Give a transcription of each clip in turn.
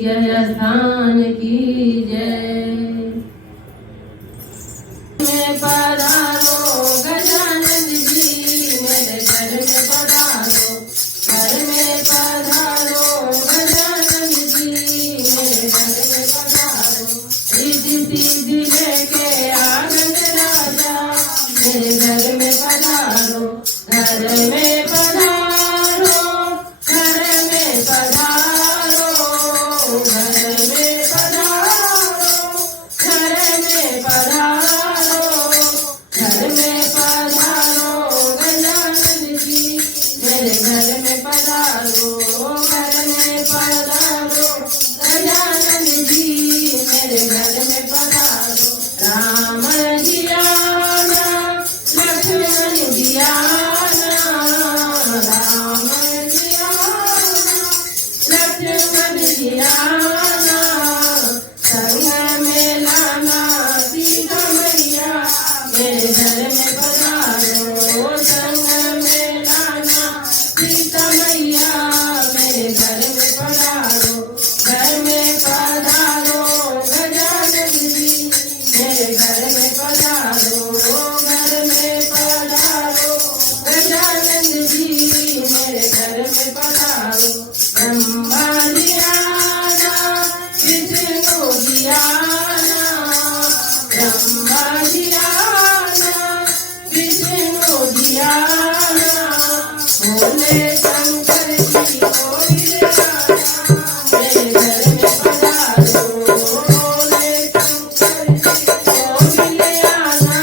जय स्थान की जय। में पधारो गजानन जी मेरे घर में पधारो, घर में पधारो गजानन जी मेरे घर में पधारो। रिद्धि सिद्धि लेके आनंद राजा मेरे घर में पधारो, घर में पधारो, घर में पधारो, घर में पधारो, घर में पधारो, घर में पधारो गजानन जी मेरे घर में पधारो, घर में पधारो गजानन जी मेरे घर में पधारो। राम जी आना, लक्ष्मण जी आना, राम जी आना, लक्ष्मण जी आना, संग में लाना सीता मैया मेरे घर में पधारो, संग में लाना सीता मैया मेरे घर में पधारो, घर में पधारो गजानन जी मेरे घर में पधारो, घर में पधारो गजानन जी मेरे घर में पधारो। ब्रह्मा जी आना, विष्णु जी आना, ब्रह्मा जी आना, विष्णु जी आना, भोले शंकर जी को ले आना मेरे घर में पधारो, भोले शंकर जी को ले आना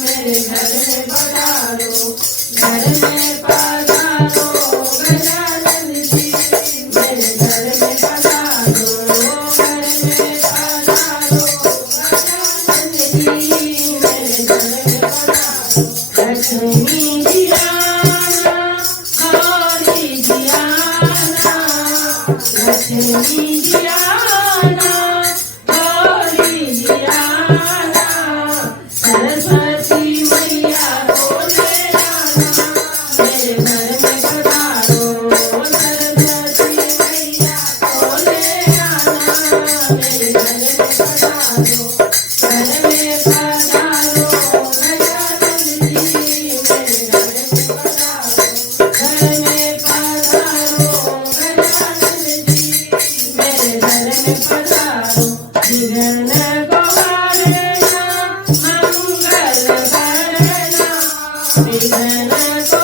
मेरे घर में पधारो, घर में पधारो गजानन जी मेरे घर में पधारो, घर में पधारो गजानन जी मेरे घर में पधारो। लक्ष्मी जी आना, गौरी जी आना, लक्ष्मी जी आना, गौरी जी आना, सरस्वती मैया को ले आना मेरे घर में पधारो, सरस्वती मैया को ले आना मेरे घर में पधारो, घर में पधारो गजानन जी मेरे घर में पधारो, घर में पधारो गजानन जी मेरे घर में पधारो। विघ्न को हरना, मंगल करना, विघ्न को